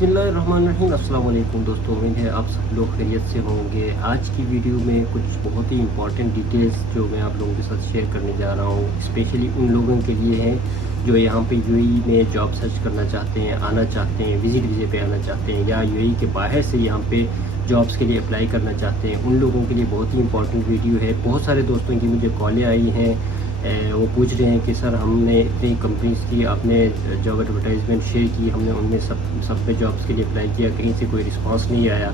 बिस्मिल्लाहिर्रहमानिर्रहीम। अस्सलाम वालेकुम दोस्तों, उम्मीद है आप सब लोग खैरियत से होंगे। आज की वीडियो में कुछ बहुत ही इंपॉर्टेंट डिटेल्स जो मैं आप लोगों के साथ शेयर करने जा रहा हूँ, स्पेशली उन लोगों के लिए हैं जो यहाँ पे यूएई में जॉब सर्च करना चाहते हैं, आना चाहते हैं, विजिट वीज़े पे आना चाहते हैं, या यूएई के बाहर से यहाँ पे जॉब्स के लिए अप्लाई करना चाहते हैं। उन लोगों के लिए बहुत ही इंपॉर्टेंट वीडियो है। बहुत सारे दोस्तों की मुझे कॉलें आई हैं, वो पूछ रहे हैं कि सर हमने इतनी कंपनीज़ की आपने जॉब एडवर्टाइजमेंट शेयर की, हमने उनमें सब पे जॉब्स के लिए अप्लाई किया, कहीं से कोई रिस्पांस नहीं आया,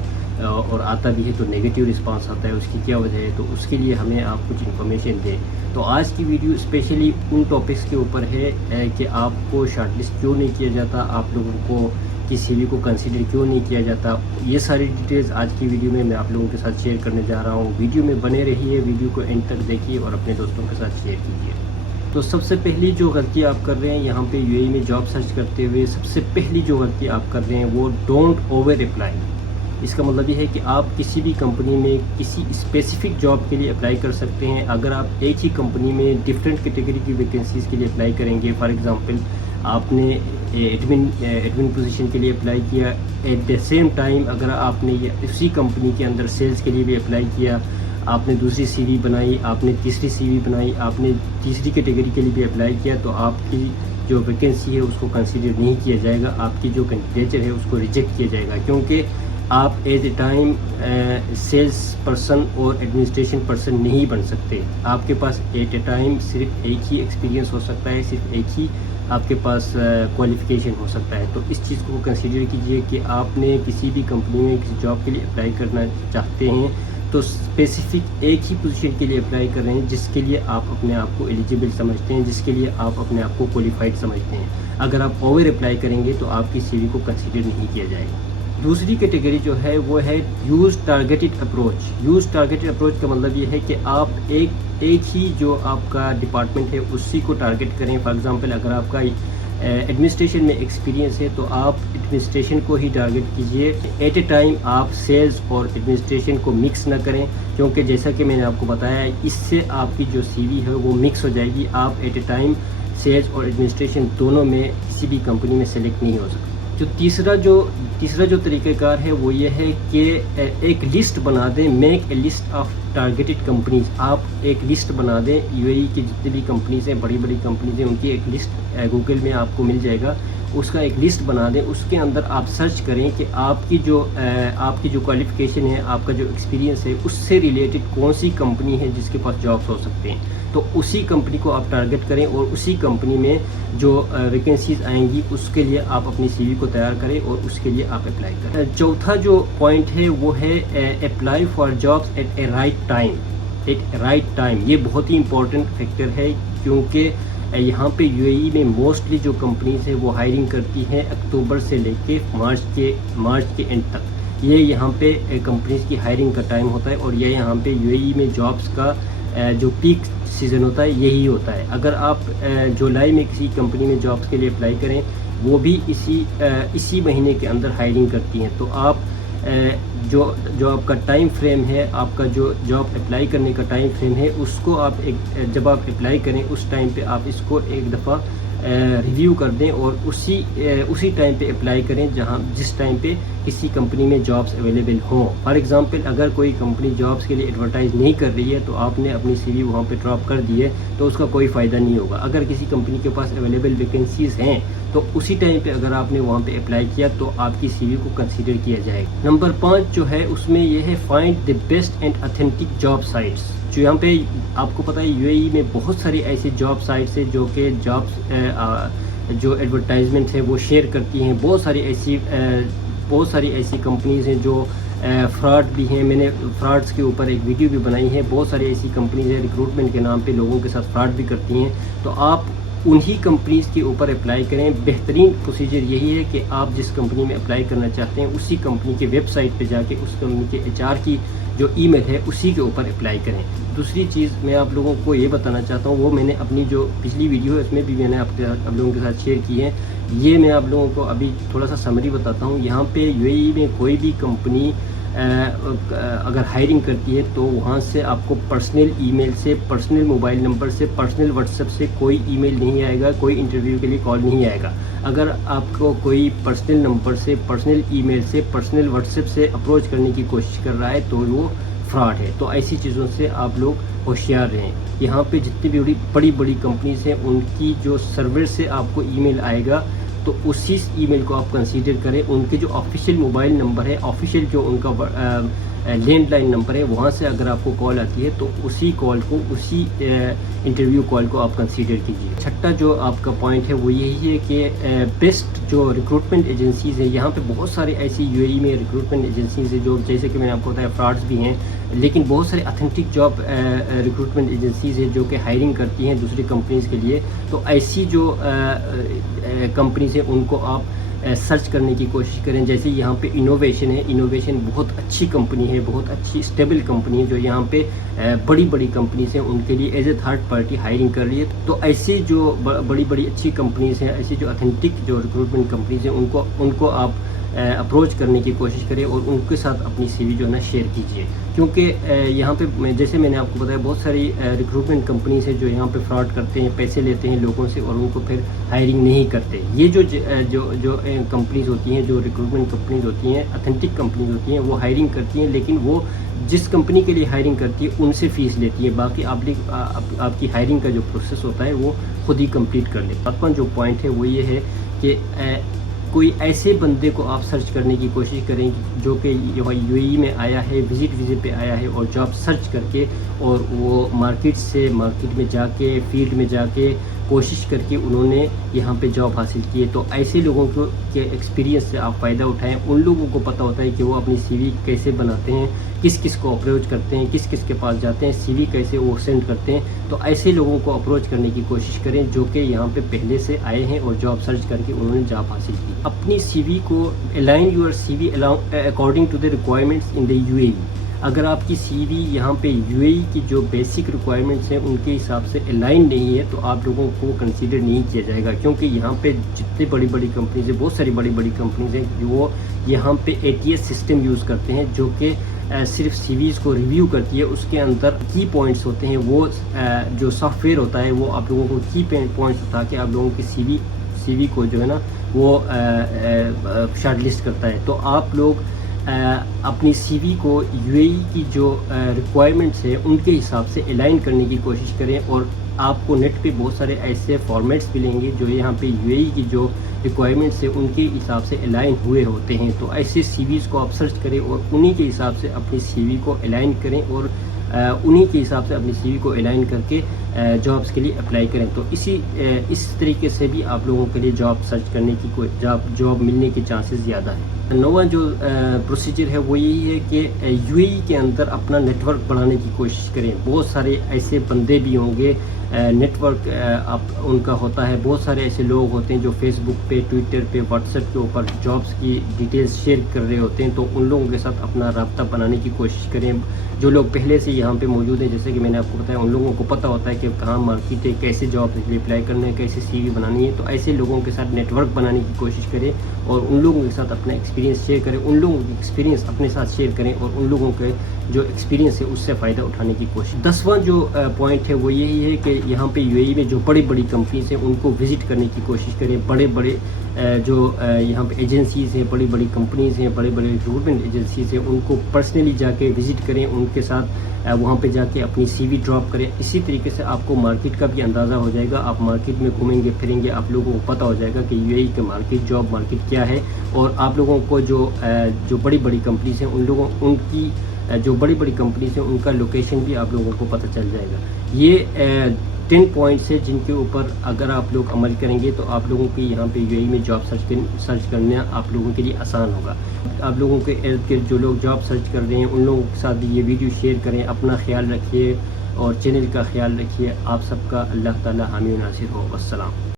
और आता भी है तो नेगेटिव रिस्पांस आता है, उसकी क्या वजह है? तो उसके लिए हमें आप कुछ इन्फॉर्मेशन दें। तो आज की वीडियो स्पेशली उन टॉपिक्स के ऊपर है कि आपको शॉर्टलिस्ट क्यों नहीं किया जाता, आप लोगों को की सीवी को कंसीडर क्यों नहीं किया जाता। ये सारी डिटेल्स आज की वीडियो में मैं आप लोगों के साथ शेयर करने जा रहा हूँ। वीडियो में बने रहिए, वीडियो को एंड तक देखिए और अपने दोस्तों के साथ शेयर कीजिए। तो सबसे पहली जो गलती आप कर रहे हैं यहाँ पे यूएई में जॉब सर्च करते हुए, सबसे पहली जो गलती आप कर रहे हैं वो डोंट ओवर अप्लाई। इसका मतलब ये है कि आप किसी भी कंपनी में किसी स्पेसिफिक जॉब के लिए अप्लाई कर सकते हैं। अगर आप एक ही कंपनी में डिफरेंट कैटेगरी की वैकेंसीज़ के लिए अप्लाई करेंगे, फॉर एग्जांपल आपने एडमिन पोजीशन के लिए अप्लाई किया, एट द सेम टाइम अगर आपने उसी कंपनी के अंदर सेल्स के लिए भी अप्लाई किया, आपने दूसरी सीवी बनाई, आपने तीसरी सीवी बनाई, आपने तीसरी कैटेगरी के लिए भी अप्लाई किया, तो आपकी जो वैकेंसी है उसको कंसीडर नहीं किया जाएगा, आपकी जो कैंडिडेचर है उसको रिजेक्ट किया जाएगा, क्योंकि आप at a time sales person और एडमिनिस्ट्रेशन पर्सन नहीं बन सकते। आपके पास एट ए टाइम सिर्फ एक ही एक्सपीरियंस हो सकता है, सिर्फ एक ही आपके पास क्वालिफ़िकेशन हो सकता है। तो इस चीज़ को कंसीडर कीजिए कि आपने किसी भी कंपनी में किसी जॉब के लिए अप्लाई करना चाहते हैं तो स्पेसिफिक एक ही पोजीशन के लिए अप्लाई कर रहे हैं जिसके लिए आप अपने आप को एलिजिबल समझते हैं, जिसके लिए आप अपने आप को क्वालिफाइड समझते हैं। अगर आप ओवर अप्लाई करेंगे तो आपकी सीवी को कंसीडर नहीं किया जाएगा। दूसरी कैटेगरी जो है वो है use targeted approach. Use targeted approach का मतलब ये है कि आप एक ही जो आपका डिपार्टमेंट है उसी को टारगेट करें। फॉर एग्जांपल अगर आपका एडमिनिस्ट्रेशन में एक्सपीरियंस है तो आप एडमिनिस्ट्रेशन को ही टारगेट कीजिए। एट ए टाइम आप सेल्स और एडमिनिस्ट्रेशन को मिक्स ना करें, क्योंकि जैसा कि मैंने आपको बताया इससे आपकी जो सीवी है वो मिक्स हो जाएगी। आप एट ए टाइम सेल्स और एडमिनिस्ट्रेशन दोनों में किसी भी कंपनी में सेलेक्ट नहीं हो सकते। जो तीसरा जो तरीक़ाकार है वो ये है कि एक लिस्ट बना दें, make a list of targeted companies. आप एक लिस्ट बना दें, यूएई की जितनी भी कंपनीज हैं, बड़ी बड़ी कंपनीज हैं, उनकी एक लिस्ट गूगल में आपको मिल जाएगा, उसका एक लिस्ट बना दें। उसके अंदर आप सर्च करें कि आपकी जो क्वालिफ़िकेशन है, आपका जो एक्सपीरियंस है, उससे रिलेटेड कौन सी कंपनी है जिसके पास जॉब्स हो सकते हैं, तो उसी कंपनी को आप टारगेट करें और उसी कंपनी में जो वैकेंसीज आएंगी उसके लिए आप अपनी सीवी को तैयार करें और उसके लिए आप अप्लाई करें। चौथा जो पॉइंट है वो है apply for jobs at a right time. At a right time ये बहुत ही इंपॉर्टेंट फैक्टर है, क्योंकि यहाँ पे यूएई में मोस्टली जो कंपनीज हैं वो हायरिंग करती हैं अक्टूबर से लेके मार्च के एंड तक। ये यहाँ पे कंपनीज की हायरिंग का टाइम होता है और ये यहाँ पे यूएई में जॉब्स का जो पीक सीज़न होता है यही होता है। अगर आप जुलाई में किसी कंपनी में जॉब्स के लिए अप्लाई करें, वो भी इसी महीने के अंदर हायरिंग करती हैं, तो आप जो आपका टाइम फ्रेम है, आपका जो जॉब अप्लाई करने का टाइम फ्रेम है, उसको आप जब आप अप्लाई करें उस टाइम पे आप इसको एक दफ़ा रिव्यू कर दें और उसी टाइम पे अप्लाई करें जिस टाइम पे किसी कंपनी में जॉब्स अवेलेबल हों। फॉर एग्जांपल अगर कोई कंपनी जॉब्स के लिए एडवर्टाइज नहीं कर रही है तो आपने अपनी सीवी वहाँ पे ड्रॉप कर दी है तो उसका कोई फ़ायदा नहीं होगा। अगर किसी कंपनी के पास अवेलेबल वैकेंसीज़ हैं तो उसी टाइम पे अगर आपने वहाँ पे अप्लाई किया तो आपकी सीवी को कंसीडर किया जाएगा। नंबर 5 जो है उसमें यह है find the best and authentic job sites. जो यहाँ पे आपको पता है यूएई में बहुत सारी ऐसी जॉब साइट्स है जो कि जो एडवर्टाइजमेंट है वो शेयर करती हैं। बहुत सारी ऐसी कंपनीज़ हैं जो फ्रॉड भी हैं। मैंने फ्रॉड्स के ऊपर एक वीडियो भी बनाई है। बहुत सारी ऐसी कंपनीज़ हैं रिक्रूटमेंट के नाम पे लोगों के साथ फ्रॉड भी करती हैं, तो आप उन्हीं कंपनीज़ के ऊपर अप्लाई करें। बेहतरीन प्रोसीजर यही है कि आप जिस कंपनी में अप्लाई करना चाहते हैं उसी कंपनी के वेबसाइट पे जाके उस कंपनी के एचआर की जो ईमेल है उसी के ऊपर अप्लाई करें। दूसरी चीज़ मैं आप लोगों को ये बताना चाहता हूँ, वो मैंने अपनी जो पिछली वीडियो है उसमें भी मैंने आप लोगों के साथ शेयर की है। ये मैं आप लोगों को अभी थोड़ा सा समरी बताता हूँ। यहाँ पे यूएई में कोई भी कंपनी اگر ہائرنگ کرتی ہے تو وہاں سے آپ کو پرسنل ای میل سے، پرسنل موبائل نمبر سے، پرسنل واٹس ایپ سے کوئی ای میل نہیں آئے گا، کوئی انٹرویو کے لیے کال نہیں آئے گا. اگر آپ کو کوئی پرسنل نمبر سے، پرسنل ای میل سے، پرسنل واٹس ایپ سے اپروچ کرنے کی کوشش کر رہا ہے تو وہ فراڈ ہے. تو ایسی چیزوں سے آپ لوگ ہوشیار رہیں. یہاں پہ جتنی بھی بڑی کمپنیز ہیں ان کی جو سرور سے آپ کو ای میل آئے گا تو اسی ای میل کو آپ کنسیڈر کریں. ان کے جو آفیشیل موبائل نمبر ہے، آفیشیل جو ان کا لینڈ لائن نمبر ہے، وہاں سے اگر آپ کو کال آتی ہے تو اسی کال کو، اسی انٹرویو کال کو آپ کنسیڈر کیجیے. چھٹا جو آپ کا پوائنٹ ہے وہ یہی ہے کہ بیسٹ جو ریکروٹمنٹ ایجنسیز ہیں، یہاں پہ بہت سارے ایسی یو اے ای میں ریکروٹمنٹ ایجنسیز ہیں جو جیسے کہ میں نے آپ کو بتایا فراڈس بھی ہیں، لیکن بہت سارے اتھینٹک جاب ریکروٹمنٹ ایجنسیز ہیں جو کہ ہائرنگ کرتی ہیں دوسری کمپنیز کے لیے. تو ایسی جو کمپنیز ہیں ان کو آپ سرچ کرنے کی کوشش کریں. جیسے یہاں پہ انوویشن ہے، انوویشن بہت اچھی کمپنی ہے، بہت اچھی اسٹیبل کمپنی ہے جو یہاں پہ بڑی کمپنیز ہیں ان کے لیے as a third party hiring کر رہی ہے. تو ایسی جو بڑی اچھی کمپنیز ہیں، ایسی جو اتھینٹک جو ریکروٹمنٹ کمپنیز ہیں ان کو آپ اپروچ کرنے کی کوشش کریں اور ان کے ساتھ اپنی سی وی جو ہے نا شیئر کیجیے. کیونکہ یہاں پہ جیسے میں نے آپ کو بتایا بہت ساری ریکروٹمنٹ کمپنیز ہیں جو یہاں پہ فراڈ کرتے ہیں، پیسے لیتے ہیں لوگوں سے اور ان کو پھر ہائرنگ نہیں کرتے. یہ جو کمپنیز ہوتی ہیں، جو ریکروٹمنٹ کمپنیز ہوتی ہیں، اتھینٹک کمپنیز ہوتی ہیں، وہ ہائرنگ کرتی ہیں، لیکن وہ جس کمپنی کے لیے ہائرنگ کرتی ہے ان سے فیس لیتی ہے. باقی آپ کی ہائرنگ کا جو پروسیس ہوتا ہے وہ خود ہی کمپلیٹ کر لے. اپنا جو پوائنٹ ہے وہ یہ ہے کہ کوئی ایسے بندے کو آپ سرچ کرنے کی کوشش کریں جو کہ یو اے ای میں آیا ہے، وزٹ پہ آیا ہے اور جاب سرچ کر کے، اور وہ مارکیٹ میں جا کے، فیلڈ میں جا کے کوشش کر کے انہوں نے یہاں پہ جاب حاصل کی ہے. تو ایسے لوگوں کے ایکسپیرینس سے آپ فائدہ اٹھائیں. ان لوگوں کو پتہ ہوتا ہے کہ وہ اپنی سی وی کیسے بناتے ہیں، کس کو اپروچ کرتے ہیں، کس کے پاس جاتے ہیں، سی وی کیسے وہ سینڈ کرتے ہیں. تو ایسے لوگوں کو اپروچ کرنے کی کوشش کریں جو کہ یہاں پہ پہلے سے آئے ہیں اور جاب سرچ کر کے انہوں نے جاب حاصل کی. اپنی سی وی کو align your C V according to the requirements in the U A E. اگر آپ کی سی وی یہاں پہ یو اے ای کی جو بیسک ریکوائرمنٹس ہیں ان کے حساب سے الائن نہیں ہے تو آپ لوگوں کو کنسیڈر نہیں کیا جائے گا. کیونکہ یہاں پہ جتنے بڑی کمپنیز ہیں، بہت ساری بڑی کمپنیز ہیں جو وہ یہاں پہ ATS سسٹم یوز کرتے ہیں جو کہ صرف سی ویز کو ریویو کرتی ہے. اس کے اندر کی پوائنٹس ہوتے ہیں، وہ جو سافٹ ویئر ہوتا ہے وہ آپ لوگوں کو کی پوائنٹس بتا کے آپ لوگوں کی سی وی کو جو ہے نا وہ شارٹ لسٹ کرتا ہے. تو آپ لوگ اپنی سی وی کو یو اے ای کی جو ریکوائرمنٹس ہے ان کے حساب سے الائن کرنے کی کوشش کریں. اور آپ کو نیٹ پہ بہت سارے ایسے فارمیٹس ملیں گے جو یہاں پہ یو اے ای کی جو ریکوائرمنٹس ہیں ان کے حساب سے الائن ہوئے ہوتے ہیں. تو ایسے سی ویز کو آپ سرچ کریں اور انہی کے حساب سے اپنی سی وی کو الائن کریں اور انہی کے حساب سے اپنی سی وی کو الائن کر کے جابس کے لیے اپلائی کریں. تو اس طریقے سے بھی آپ لوگوں کے لیے جاب سرچ کرنے کی جاب ملنے کے چانسز زیادہ ہیں. نواں جو پروسیجر ہے وہ یہی ہے کہ یو اے ای کے اندر اپنا نیٹ ورک بڑھانے کی کوشش کریں. بہت سارے ایسے بندے بھی ہوں گے، نیٹ ورک ان کا ہوتا ہے. بہت سارے ایسے لوگ ہوتے ہیں جو فیس بک پہ، ٹویٹر پہ، واٹس ایپ کے اوپر جابس کی ڈیٹیلز شیئر کر رہے ہوتے ہیں. تو ان لوگوں کے ساتھ اپنا رابطہ بنانے کی کوشش کریں. جو لوگ پہلے سے یہاں پہ موجود ہیں، جیسے کہ میں نے آپ کو بتایا، ان لوگوں کو پتہ ہوتا ہے کہ کہاں مارکیٹ ہے، کیسے جاب کے لیے اپلائی کرنا ہے، کیسے سی وی بنانی ہے. تو ایسے لوگوں کے ساتھ نیٹ ورک بنانے کی کوشش کریں اور ان لوگوں کے ساتھ اپنا ایکسپیرینس شیئر کریں. ان لوگوں کی ایکسپیرینس اپنے ساتھ شیئر کریں اور ان لوگوں کے جو ایکسپیرینس ہے اس سے فائدہ اٹھانے کی کوشش. 10واں جو پوائنٹ ہے وہ یہی ہے کہ یہاں پہ یو اے ای میں جو بڑی کمپنیز ہیں ان کو وزٹ کرنے کی کوشش کریں. بڑے جو یہاں پہ ایجنسیز ہیں، بڑی کمپنیز ہیں، بڑے ریکروٹمنٹ ایجنسیز ہیں، ان کو پرسنلی جا کے وزٹ کریں. ان کے ساتھ وہاں پہ جا کے اپنی سی وی ڈراپ کریں. اسی طریقے سے آپ کو مارکیٹ کا بھی اندازہ ہو جائے گا. آپ مارکیٹ میں گھومیں گے پھریں گے، آپ لوگوں کو پتہ ہو جائے گا کہ یو اے ای کے جاب مارکیٹ کیا ہے. اور آپ لوگوں کو جو بڑی کمپنیز ہیں ان کی جو بڑی کمپنیز ہیں ان کا لوکیشن بھی آپ لوگوں کو پتہ چل جائے گا. یہ 10 پوائنٹس ہیں جن کے اوپر اگر آپ لوگ عمل کریں گے تو آپ لوگوں کی یہاں پہ یو اے ای میں جاب سرچ کرنا آپ لوگوں کے لیے آسان ہوگا. آپ لوگوں کے ارد گرد جو لوگ جاب سرچ کر رہے ہیں ان لوگوں کے ساتھ بھی یہ ویڈیو شیئر کریں. اپنا خیال رکھیے اور چینل کا خیال رکھیے. آپ سب کا اللہ تعالی حامی و ناصر ہو. والسلام.